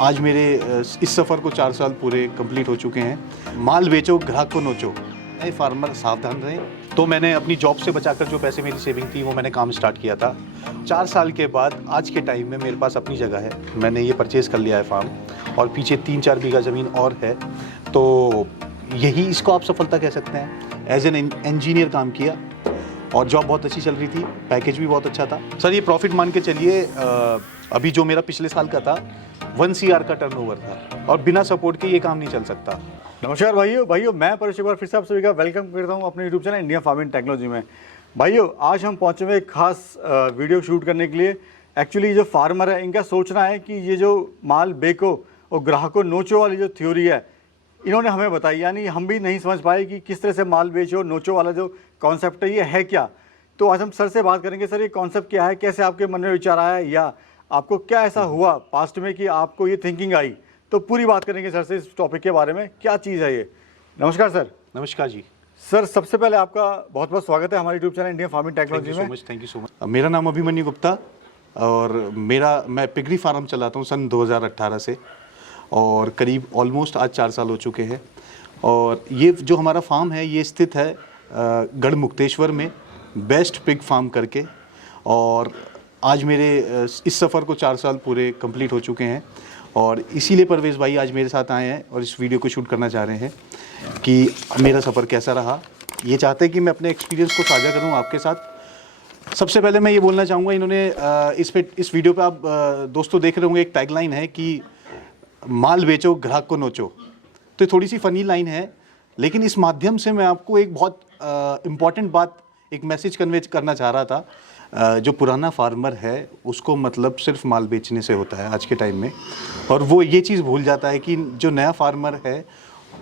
आज मेरे इस सफ़र को 4 साल पूरे कंप्लीट हो चुके हैं। माल बेचो, ग्राहक को नोचो, नए फार्मर सावधान रहें। तो मैंने अपनी जॉब से बचाकर जो पैसे मेरी सेविंग थी वो मैंने काम स्टार्ट किया था। 4 साल के बाद आज के टाइम में मेरे पास अपनी जगह है। मैंने ये परचेज़ कर लिया है फार्म, और पीछे 3-4 बीघा ज़मीन और है। तो यही इसको आप सफलता कह सकते हैं। एज एन इंजीनियर काम किया और जॉब बहुत अच्छी चल रही थी, पैकेज भी बहुत अच्छा था। सर ये प्रॉफिट मान के चलिए, अभी जो मेरा पिछले साल का था 1 CR का टर्नओवर था, और बिना सपोर्ट के ये काम नहीं चल सकता। नमस्कार भाइयों, मैं परेश एक बार फिर से आप सभी का वेलकम करता हूं अपने YouTube channel India farming technology में। भाइयों, आज हम पहुंचे हुए एक खास वीडियो शूट करने के लिए। एक्चुअली जो फार्मर है इनका सोचना है कि ये जो माल बेको और ग्राहकों नोचो वाली जो थ्योरी है इन्होंने हमें बताई, यानी हम भी नहीं समझ पाए कि किस तरह से माल बेचो नोचो वाला जो कॉन्सेप्ट है ये है क्या। तो आज हम सर से बात करेंगे। सर, ये कॉन्सेप्ट क्या है, कैसे आपके मन में विचार आया, या आपको क्या ऐसा हुआ पास्ट में कि आपको ये थिंकिंग आई। तो पूरी बात करेंगे सर से इस टॉपिक के बारे में, क्या चीज़ है ये। नमस्कार सर। नमस्कार जी। सर, सबसे पहले आपका बहुत बहुत स्वागत है हमारे YouTube channel India farming technology में। Thank you so much. मेरा नाम अभिमन्यु गुप्ता और मैं पिगरी फार्म चलाता हूँ सन 2018 से, और करीब ऑलमोस्ट आज 4 साल हो चुके हैं। और ये जो हमारा फार्म है ये स्थित है गढ़मुक्तेश्वर में, बेस्ट पिग फार्म करके। और आज मेरे इस सफ़र को 4 साल पूरे कंप्लीट हो चुके हैं, और इसीलिए परवेश भाई आज मेरे साथ आए हैं और इस वीडियो को शूट करना चाह रहे हैं कि मेरा सफ़र कैसा रहा। ये चाहते हैं कि मैं अपने एक्सपीरियंस को साझा करूं आपके साथ। सबसे पहले मैं ये बोलना चाहूँगा, इन्होंने इस वीडियो पे आप दोस्तों देख रहे होंगे, एक टैगलाइन है कि माल बेचो, ग्राहक को नोचो। तो थोड़ी सी फ़नी लाइन है, लेकिन इस माध्यम से मैं आपको एक बहुत इम्पॉर्टेंट बात, एक मैसेज कन्वे करना चाह रहा था। जो पुराना फार्मर है उसको मतलब सिर्फ माल बेचने से होता है आज के टाइम में, और वो ये चीज़ भूल जाता है कि जो नया फार्मर है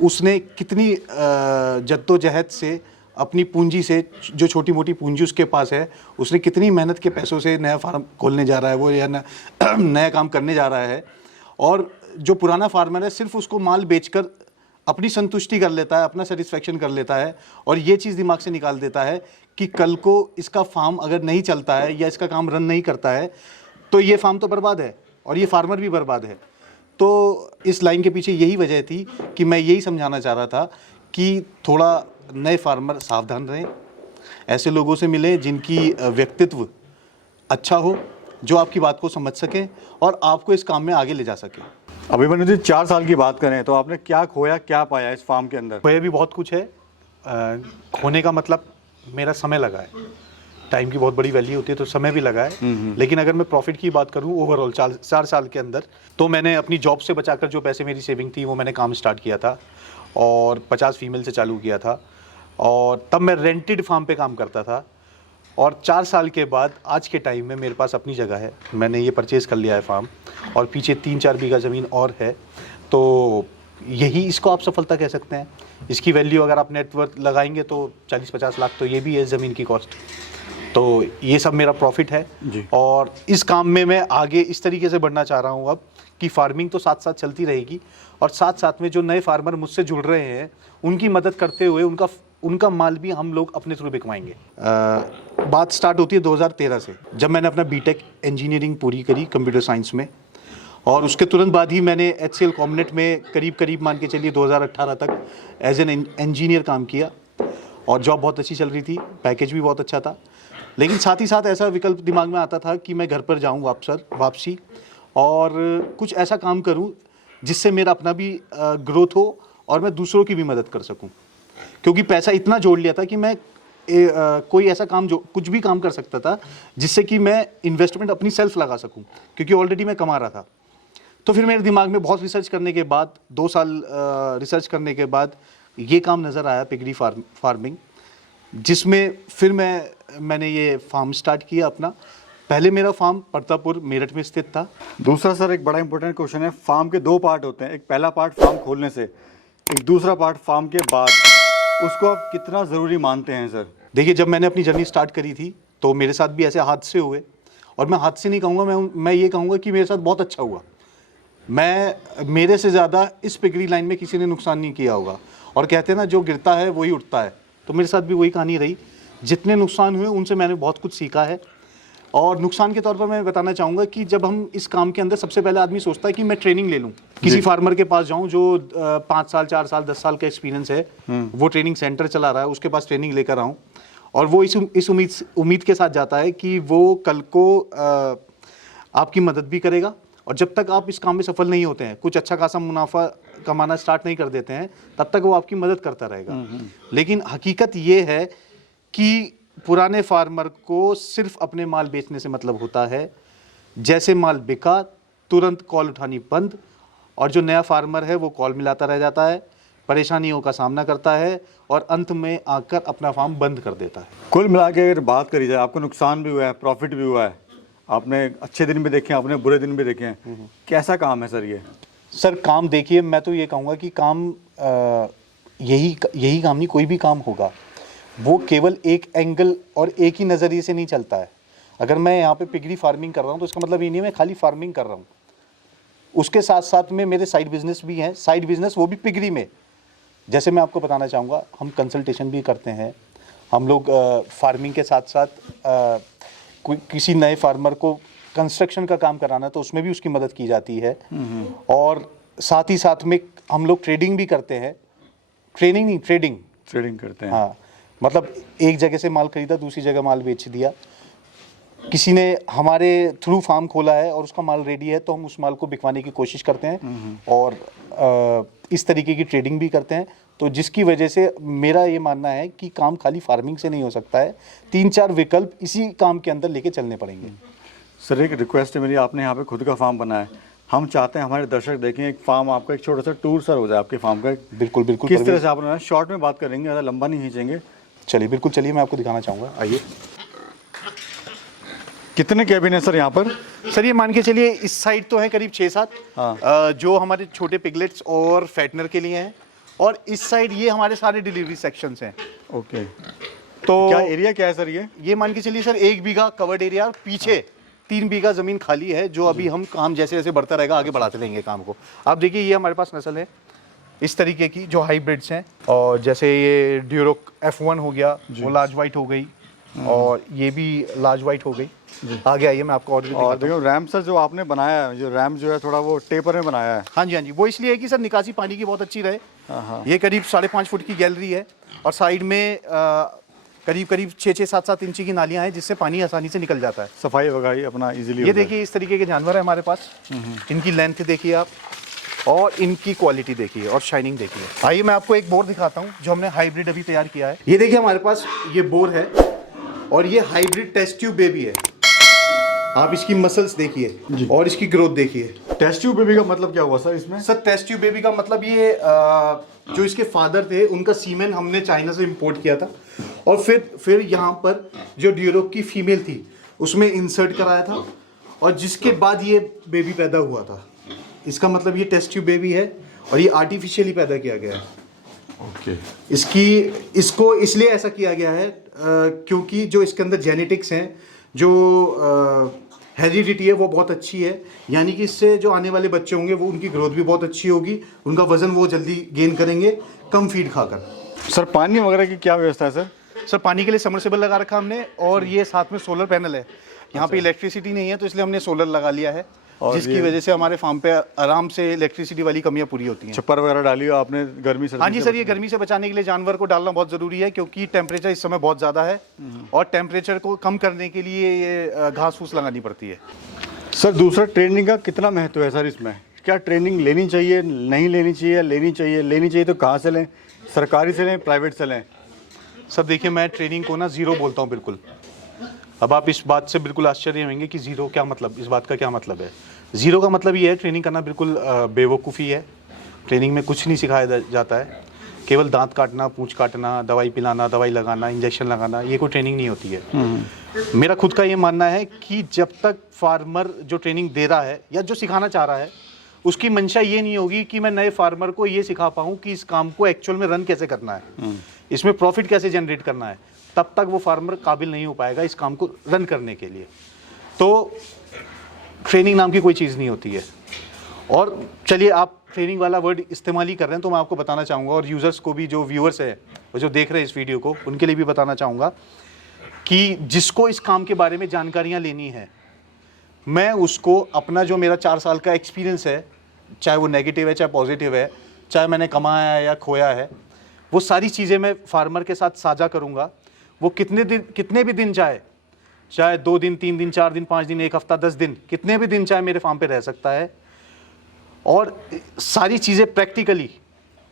उसने कितनी जद्दोजहद से अपनी पूंजी से, जो छोटी मोटी पूंजी उसके पास है, उसने कितनी मेहनत के पैसों से नया फार्म खोलने जा रहा है वो, या नया काम करने जा रहा है। और जो पुराना फार्मर है सिर्फ उसको माल बेचकर अपनी संतुष्टि कर लेता है, अपना सेटिस्फेक्शन कर लेता है, और ये चीज़ दिमाग से निकाल देता है कि कल को इसका फार्म अगर नहीं चलता है या इसका काम रन नहीं करता है तो ये फार्म तो बर्बाद है और ये फार्मर भी बर्बाद है। तो इस लाइन के पीछे यही वजह थी कि मैं यही समझाना चाह रहा था कि थोड़ा नए फार्मर सावधान रहें, ऐसे लोगों से मिलें जिनकी व्यक्तित्व अच्छा हो, जो आपकी बात को समझ सकें और आपको इस काम में आगे ले जा सकें। अभिमन्यु जी, 4 साल की बात करें तो आपने क्या खोया, क्या पाया इस फार्म के अंदर? खोया भी बहुत कुछ है। खोने का मतलब मेरा समय लगा है। टाइम की बहुत बड़ी वैल्यू होती है, तो समय भी लगा है। लेकिन अगर मैं प्रॉफिट की बात करूं ओवरऑल 4 साल के अंदर, तो मैंने अपनी जॉब से बचाकर जो पैसे मेरी सेविंग थी वो मैंने काम स्टार्ट किया था, और 50 फीमेल से चालू किया था। और तब मैं रेंटेड फार्म पे काम करता था, और 4 साल के बाद आज के टाइम में मेरे पास अपनी जगह है। मैंने ये परचेज़ कर लिया है फार्म, और पीछे 3-4 बीघा ज़मीन और है। तो यही इसको आप सफलता कह सकते हैं। इसकी वैल्यू अगर आप नेटवर्थ लगाएंगे तो 40-50 लाख तो ये भी है ज़मीन की कॉस्ट। तो ये सब मेरा प्रॉफिट है जी। और इस काम में मैं आगे इस तरीके से बढ़ना चाह रहा हूँ अब कि फार्मिंग तो साथ साथ चलती रहेगी, और साथ साथ में जो नए फार्मर मुझसे जुड़ रहे हैं उनकी मदद करते हुए उनका माल भी हम लोग अपने थ्रू बिकवाएंगे। बात स्टार्ट होती है 2013 से, जब मैंने अपना बीटेक इंजीनियरिंग पूरी करी कंप्यूटर साइंस में, और उसके तुरंत बाद ही मैंने HCL कॉमनेट में करीब मान के चलिए 2018 तक एज एन इंजीनियर काम किया, और जॉब बहुत अच्छी चल रही थी, पैकेज भी बहुत अच्छा था। लेकिन साथ ही साथ ऐसा विकल्प दिमाग में आता था कि मैं घर पर जाऊँ वापसी, और कुछ ऐसा काम करूँ जिससे मेरा अपना भी ग्रोथ हो और मैं दूसरों की भी मदद कर सकूँ। क्योंकि पैसा इतना जोड़ लिया था कि मैं कोई ऐसा काम, जो कुछ भी काम कर सकता था जिससे कि मैं इन्वेस्टमेंट अपनी सेल्फ लगा सकूं, क्योंकि ऑलरेडी मैं कमा रहा था। तो फिर मेरे दिमाग में बहुत रिसर्च करने के बाद, 2 साल रिसर्च करने के बाद ये काम नज़र आया, पिगरी फार्मिंग, जिसमें फिर मैंने ये फार्म स्टार्ट किया अपना। पहले मेरा फार्म प्रतापपुर मेरठ में स्थित था। दूसरा सर, एक बड़ा इंपॉर्टेंट क्वेश्चन है। फार्म के 2 पार्ट होते हैं, एक पहला पार्ट फार्म खोलने से, एक दूसरा पार्ट फार्म के बाद। उसको आप कितना ज़रूरी मानते हैं सर? देखिए, जब मैंने अपनी जर्नी स्टार्ट करी थी तो मेरे साथ भी ऐसे हादसे हुए, और मैं हादसे नहीं कहूँगा, मैं ये कहूँगा कि मेरे साथ बहुत अच्छा हुआ। मेरे से ज़्यादा इस पिगरी लाइन में किसी ने नुकसान नहीं किया होगा, और कहते हैं ना, जो गिरता है वही उठता है। तो मेरे साथ भी वही कहानी रही। जितने नुकसान हुए उनसे मैंने बहुत कुछ सीखा है, और नुकसान के तौर पर मैं बताना चाहूँगा कि जब हम इस काम के अंदर सबसे पहले आदमी सोचता है कि मैं ट्रेनिंग ले लूँ, किसी फार्मर के पास जाऊँ जो 5 साल 4 साल 10 साल का एक्सपीरियंस है, वो ट्रेनिंग सेंटर चला रहा है, उसके पास ट्रेनिंग लेकर आऊँ। और वो इस उम्मीद के साथ जाता है कि वो कल को आपकी मदद भी करेगा, और जब तक आप इस काम में सफल नहीं होते हैं, कुछ अच्छा खासा मुनाफा कमाना स्टार्ट नहीं कर देते हैं, तब तक वो आपकी मदद करता रहेगा। लेकिन हकीकत ये है कि पुराने फार्मर को सिर्फ अपने माल बेचने से मतलब होता है। जैसे माल बिका तुरंत कॉल उठानी बंद, और जो नया फार्मर है वो कॉल मिलाता रह जाता है, परेशानियों का सामना करता है और अंत में आकर अपना फार्म बंद कर देता है। कुल मिला के अगर बात करी जाए, आपको नुकसान भी हुआ है, प्रॉफिट भी हुआ है, आपने अच्छे दिन भी देखे हैं, आपने बुरे दिन भी देखे हैं, कैसा काम है सर ये? सर काम देखिए, मैं तो ये कहूँगा कि काम यही काम नहीं, कोई भी काम होगा वो केवल एक एंगल और एक ही नज़रिए से नहीं चलता है। अगर मैं यहाँ पे पिगरी फार्मिंग कर रहा हूँ तो इसका मतलब ये नहीं है मैं खाली फार्मिंग कर रहा हूँ, उसके साथ साथ में मेरे साइड बिजनेस भी हैं, साइड बिजनेस वो भी पिगरी में। जैसे मैं आपको बताना चाहूँगा, हम कंसल्टेशन भी करते हैं, हम लोग फार्मिंग के साथ साथ किसी नए फार्मर को कंस्ट्रक्शन का काम कराना तो उसमें भी उसकी मदद की जाती है, और साथ ही साथ में हम लोग ट्रेडिंग भी करते हैं। ट्रेनिंग नहीं, ट्रेडिंग करते हैं। हाँ, मतलब एक जगह से माल खरीदा दूसरी जगह माल बेच दिया, किसी ने हमारे थ्रू फार्म खोला है और उसका माल रेडी है तो हम उस माल को बिकवाने की कोशिश करते हैं, और इस तरीके की ट्रेडिंग भी करते हैं। तो जिसकी वजह से मेरा ये मानना है कि काम खाली फार्मिंग से नहीं हो सकता है, 3-4 विकल्प इसी काम के अंदर लेके चलने पड़ेंगे। सर एक रिक्वेस्ट है मेरी, आपने यहाँ पे खुद का फार्म बनाया है, हम चाहते हैं हमारे दर्शक देखें एक फार्म आपका, एक छोटा सा टूर सर हो जाए आपके फार्म का। बिल्कुल बिल्कुल। किस तरह से आपने बनाया, शॉर्ट में बात करेंगे, ज़्यादा लंबा नहीं खींचेंगे। चलिए बिल्कुल, चलिए मैं आपको दिखाना चाहूँगा, आइए। कितने कैबिन है सर यहाँ पर? सर ये मान के चलिए इस साइड तो है करीब 6-7, हाँ। जो हमारे छोटे पिगलेट्स और फैटनर के लिए हैं, और इस साइड ये हमारे सारे डिलीवरी सेक्शंस हैं। ओके, तो क्या एरिया क्या है सर ये मान के चलिए सर 1 बीघा कवर्ड एरिया, और पीछे 3 बीघा ज़मीन खाली है, जो अभी हम काम जैसे जैसे बढ़ता रहेगा आगे बढ़ाते रहेंगे काम को। आप देखिए ये हमारे पास नस्ल है इस तरीके की जो हाइब्रिड्स हैं, और जैसे ये ड्यूरोक F1 हो गया, वो लार्ज वाइट हो गई, और ये भी लार्ज वाइट हो गई। आगे आइए मैं आपको और भी और देखो रैम सर जो आपने बनाया है, जो रैम जो है थोड़ा वो टेपर में बनाया है। हाँ जी, वो इसलिए है कि सर निकासी पानी की बहुत अच्छी रहे। ये करीब 5.5 फुट की गैलरी है, और साइड में करीब 6-6, 7-7 इंच की नालियाँ हैं, जिससे पानी आसानी से निकल जाता है, सफाई वगैरह अपना इजीली। ये देखिए इस तरीके के जानवर है हमारे पास, इनकी लेंथ देखिए आप, और इनकी क्वालिटी देखिए और शाइनिंग देखिए। आइए मैं आपको एक बोर दिखाता हूँ जो हमने हाइब्रिड अभी तैयार किया है। ये देखिए हमारे पास ये बोर है, और ये हाइब्रिड टेस्ट ट्यूब बेबी है। आप इसकी मसल्स देखिए और इसकी ग्रोथ देखिए। टेस्ट ट्यूब बेबी का मतलब क्या हुआ सर इसमें? सर टेस्ट ट्यूब बेबी का मतलब ये जो इसके फादर थे उनका सीमेन हमने चाइना से इंपोर्ट किया था, और फिर यहाँ पर जो ड्यूरोक की फीमेल थी उसमें इंसर्ट कराया था, और जिसके बाद ये बेबी पैदा हुआ था। इसका मतलब ये टेस्ट ट्यूब बेबी है, और ये आर्टिफिशियली पैदा किया गया है। ओके। इसको इसलिए ऐसा किया गया है क्योंकि जो इसके अंदर जेनेटिक्स हैं, जो हेरिडिटी है वो बहुत अच्छी है, यानी कि इससे जो आने वाले बच्चे होंगे वो उनकी ग्रोथ भी बहुत अच्छी होगी, उनका वजन वो जल्दी गेन करेंगे कम फीड खाकर। सर पानी वगैरह की क्या व्यवस्था है सर? सर पानी के लिए सबमर्सिबल लगा रखा हमने, और ये साथ में सोलर पैनल है। यहाँ पे इलेक्ट्रिसिटी नहीं है तो इसलिए हमने सोलर लगा लिया है, जिसकी वजह से हमारे फार्म पे आराम से इलेक्ट्रिसिटी वाली कमियां पूरी होती हैं। छप्पर वगैरह डाली हो आपने गर्मी से? हाँ जी सर, ये गर्मी से बचाने के लिए जानवर को डालना बहुत ज़रूरी है, क्योंकि टेम्परेचर इस समय बहुत ज़्यादा है, और टेम्परेचर को कम करने के लिए ये घास फूस लगानी पड़ती है। सर दूसरा ट्रेनिंग का कितना महत्व है सर इसमें? क्या ट्रेनिंग लेनी चाहिए, नहीं लेनी चाहिए, लेनी चाहिए तो कहाँ से लें, सरकारी से लें, प्राइवेट से लें? सर देखिए मैं ट्रेनिंग को ना ज़ीरो बोलता हूँ बिल्कुल। अब आप इस बात से बिल्कुल आश्चर्य होंगे कि ज़ीरो क्या मतलब, इस बात का क्या मतलब है। ज़ीरो का मतलब ये है ट्रेनिंग करना बिल्कुल बेवकूफ़ी है। ट्रेनिंग में कुछ नहीं सिखाया जाता है, केवल दांत काटना, पूंछ काटना, दवाई पिलाना, दवाई लगाना, इंजेक्शन लगाना, ये कोई ट्रेनिंग नहीं होती है। मेरा खुद का ये मानना है कि जब तक फार्मर जो ट्रेनिंग दे रहा है या जो सिखाना चाह रहा है, उसकी मंशा ये नहीं होगी कि मैं नए फार्मर को ये सिखा पाऊँ कि इस काम को एक्चुअल में रन कैसे करना है, इसमें प्रॉफिट कैसे जनरेट करना है, तब तक वो फार्मर काबिल नहीं हो पाएगा इस काम को रन करने के लिए। तो ट्रेनिंग नाम की कोई चीज़ नहीं होती है। और चलिए आप ट्रेनिंग वाला वर्ड इस्तेमाल ही कर रहे हैं तो मैं आपको बताना चाहूँगा, और यूज़र्स को भी, जो व्यूअर्स हैं और जो देख रहे हैं इस वीडियो को, उनके लिए भी बताना चाहूँगा कि जिसको इस काम के बारे में जानकारियाँ लेनी है, मैं उसको अपना जो मेरा 4 साल का एक्सपीरियंस है, चाहे वो नेगेटिव है चाहे पॉजिटिव है, चाहे मैंने कमाया है या खोया है, वो सारी चीज़ें मैं फार्मर के साथ साझा करूँगा। वो कितने भी दिन चाहे 2 दिन, 3 दिन, 4 दिन, 5 दिन, 1 हफ्ता, 10 दिन, कितने भी दिन चाहे मेरे फार्म पे रह सकता है और सारी चीज़ें प्रैक्टिकली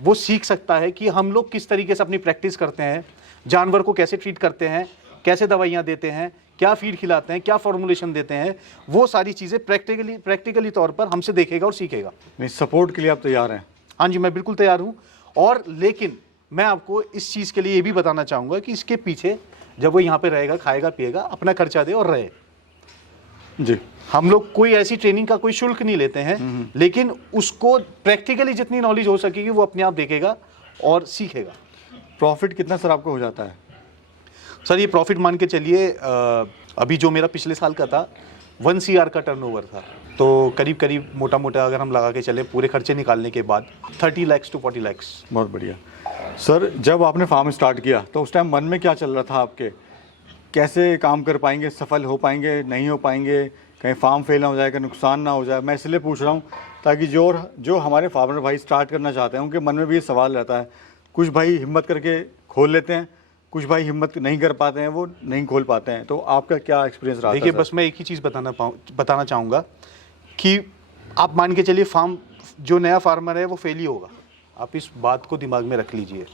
वो सीख सकता है कि हम लोग किस तरीके से अपनी प्रैक्टिस करते हैं, जानवर को कैसे ट्रीट करते हैं, कैसे दवाइयाँ देते हैं, क्या फीड खिलाते हैं, क्या फॉर्मुलेशन देते हैं, वो सारी चीज़ें प्रैक्टिकली तौर पर हमसे देखेगा और सीखेगा। नहीं, सपोर्ट के लिए आप तैयार हैं? हाँ जी, मैं बिल्कुल तैयार हूँ। और लेकिन मैं आपको इस चीज़ के लिए ये भी बताना चाहूँगा कि इसके पीछे जब वो यहाँ पे रहेगा, खाएगा पिएगा, अपना खर्चा दे और रहे जी। हम लोग कोई ऐसी ट्रेनिंग का कोई शुल्क नहीं लेते हैं, लेकिन उसको प्रैक्टिकली जितनी नॉलेज हो सकेगी वो अपने आप देखेगा और सीखेगा। प्रॉफिट कितना सर आपको हो जाता है? सर ये प्रॉफिट मान के चलिए, अभी जो मेरा पिछले साल का था 1 CR का टर्नओवर था, तो करीब मोटा मोटा अगर हम लगा के चले पूरे खर्चे निकालने के बाद 30 लाख to 40 लाख। बहुत बढ़िया। सर जब आपने फार्म स्टार्ट किया तो उस टाइम मन में क्या चल रहा था आपके? कैसे काम कर पाएंगे, सफल हो पाएंगे, नहीं हो पाएंगे, कहीं फार्म फेल ना हो जाए, कहीं नुकसान ना हो जाए? मैं इसलिए पूछ रहा हूँ ताकि जो हमारे फार्मर भाई स्टार्ट करना चाहते हैं उनके मन में भी ये सवाल रहता है। कुछ भाई हिम्मत करके खोल लेते हैं, कुछ भाई हिम्मत नहीं कर पाते हैं, वो नहीं खोल पाते हैं। तो आपका क्या एक्सपीरियंस रहा? देखिए, बस मैं एक ही चीज़ बताना चाहूँगा कि आप मान के चलिए फार्म जो नया फार्मर है वो फेल ही होगा। आप इस बात को दिमाग में रख लीजिए।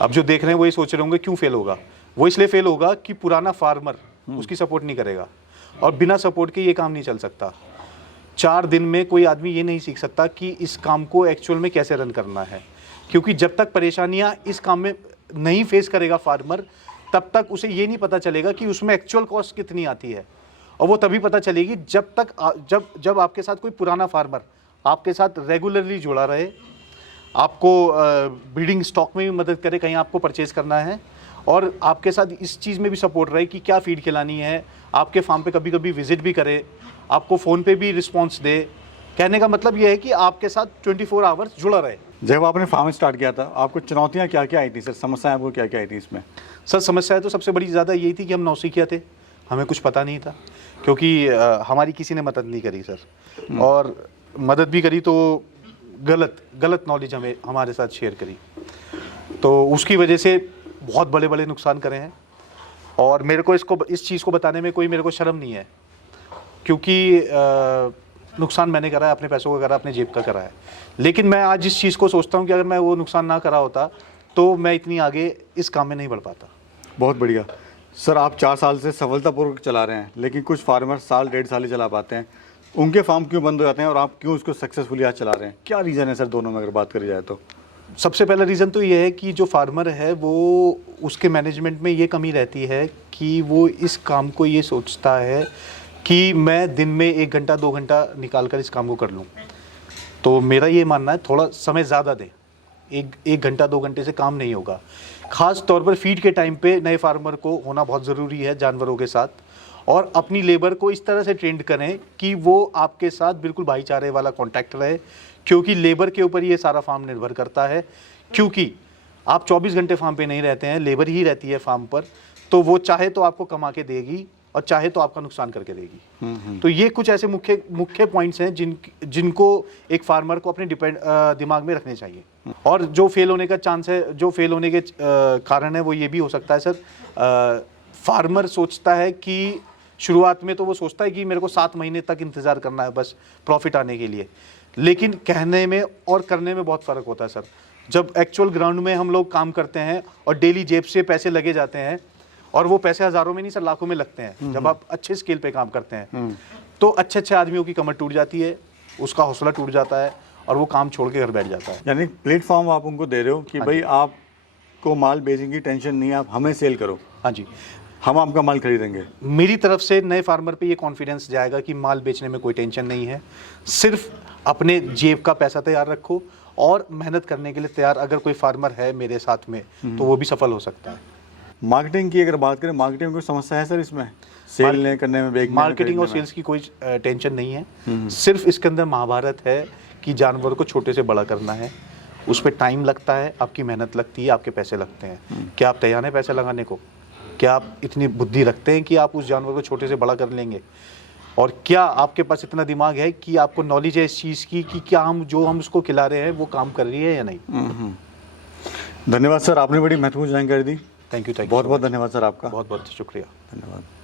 अब जो देख रहे हैं वो ये सोच रहे होंगे क्यों फेल होगा। वो इसलिए फेल होगा कि पुराना फार्मर उसकी सपोर्ट नहीं करेगा, और बिना सपोर्ट के ये काम नहीं चल सकता। 4 दिन में कोई आदमी ये नहीं सीख सकता कि इस काम को एक्चुअल में कैसे रन करना है, क्योंकि जब तक परेशानियाँ इस काम में नहीं फेस करेगा फार्मर, तब तक उसे ये नहीं पता चलेगा कि उसमें एक्चुअल कॉस्ट कितनी आती है। और वो तभी पता चलेगी जब आपके साथ कोई पुराना फार्मर आपके साथ रेगुलरली जुड़ा रहे, आपको ब्रीडिंग स्टॉक में भी मदद करे, कहीं आपको परचेज करना है, और आपके साथ इस चीज़ में भी सपोर्ट रहे कि क्या फीड खिलानी है, आपके फार्म पे कभी कभी विजिट भी करे, आपको फ़ोन पे भी रिस्पॉन्स दे। कहने का मतलब ये है कि आपके साथ 24 आवर्स जुड़ा रहे। जब आपने फार्म स्टार्ट किया था आपको चुनौतियाँ क्या क्या आई थी सर? समस्याएं आपको क्या क्या आई थी इसमें? सर समस्याएं तो सबसे बड़ी ज़्यादा यही थी कि हम नौसिखिया थे, हमें कुछ पता नहीं था, क्योंकि हमारी किसी ने मदद नहीं करी सर, और मदद भी करी तो गलत नॉलेज हमारे साथ शेयर करी, तो उसकी वजह से बहुत बड़े नुकसान करे हैं। और मेरे को इस चीज़ को बताने में कोई मेरे को शर्म नहीं है, क्योंकि नुकसान मैंने करा है, अपने पैसों का करा, अपने जेब का करा है। लेकिन मैं आज इस चीज़ को सोचता हूँ कि अगर मैं वो नुकसान ना करा होता तो मैं इतनी आगे इस काम में नहीं बढ़ पाता। बहुत बढ़िया सर। आप 4 साल से सफलतापूर्वक चला रहे हैं, लेकिन कुछ फार्मर साल 1.5 साल ही चला पाते हैं। उनके फार्म क्यों बंद हो जाते हैं और आप क्यों उसको सक्सेसफुली आज चला रहे हैं? क्या रीज़न है सर दोनों में अगर बात करी जाए तो? सबसे पहला रीज़न तो ये है कि जो फार्मर है वो उसके मैनेजमेंट में ये कमी रहती है कि वो इस काम को ये सोचता है कि मैं दिन में 1 घंटा 2 घंटा निकाल कर इस काम को कर लूँ। तो मेरा ये मानना है थोड़ा समय ज़्यादा दें, 1 घंटा 2 घंटे से काम नहीं होगा। ख़ास तौर पर फीड के टाइम पे नए फार्मर को होना बहुत ज़रूरी है जानवरों के साथ, और अपनी लेबर को इस तरह से ट्रेंड करें कि वो आपके साथ बिल्कुल भाईचारे वाला कॉन्टैक्ट रहे, क्योंकि लेबर के ऊपर ये सारा फार्म निर्भर करता है। क्योंकि आप 24 घंटे फार्म पे नहीं रहते हैं, लेबर ही रहती है फार्म पर, तो वो चाहे तो आपको कमा के देगी और चाहे तो आपका नुकसान करके देगी। तो ये कुछ ऐसे मुख्य पॉइंट्स हैं जिनको एक फार्मर को अपने दिमाग में रखने चाहिए। और जो फेल होने का चांस है, जो फेल होने के कारण है, वो ये भी हो सकता है सर, फार्मर सोचता है कि शुरुआत में तो वो सोचता है कि मेरे को 7 महीने तक इंतज़ार करना है बस प्रॉफिट आने के लिए, लेकिन कहने में और करने में बहुत फ़र्क होता है सर। जब एक्चुअल ग्राउंड में हम लोग काम करते हैं और डेली जेब से पैसे लगे जाते हैं, और वो पैसे हज़ारों में नहीं सर लाखों में लगते हैं, जब आप अच्छे स्केल पे काम करते हैं, तो अच्छे आदमियों की कमर टूट जाती है, उसका हौसला टूट जाता है और वो काम छोड़ के घर बैठ जाता है। यानी प्लेटफॉर्म आप उनको दे रहे हो कि भाई आपको माल बेचने की टेंशन नहीं है, आप हमें सेल करो। हाँ जी, हम आपका माल खरीदेंगे। मेरी तरफ से नए फार्मर पे ये कॉन्फिडेंस जाएगा कि माल बेचने में कोई टेंशन नहीं है, सिर्फ अपने जेब का पैसा तैयार रखो और मेहनत करने के लिए तैयार अगर कोई फार्मर है मेरे साथ में तो वो भी सफल हो सकता है। मार्केटिंग की अगर बात करें, मार्केटिंग में कोई समस्या है सर इसमें? सेल करने में, मार्केटिंग और सेल्स की कोई टेंशन नहीं है, सिर्फ इसके अंदर महाभारत है कि जानवर को छोटे से बड़ा करना है। उस पर टाइम लगता है, आपकी मेहनत लगती है, आपके पैसे लगते हैं। क्या आप तैयार हैं पैसे लगाने को? क्या आप इतनी बुद्धि रखते हैं कि आप उस जानवर को छोटे से बड़ा कर लेंगे? और क्या आपके पास इतना दिमाग है कि आपको नॉलेज है इस चीज़ की कि क्या हम उसको खिला रहे हैं वो काम कर रही है या नहीं? धन्यवाद सर, आपने बड़ी महत्वपूर्ण जानकारी दी। थैंक यू बहुत बहुत धन्यवाद सर आपका। बहुत बहुत शुक्रिया। धन्यवाद।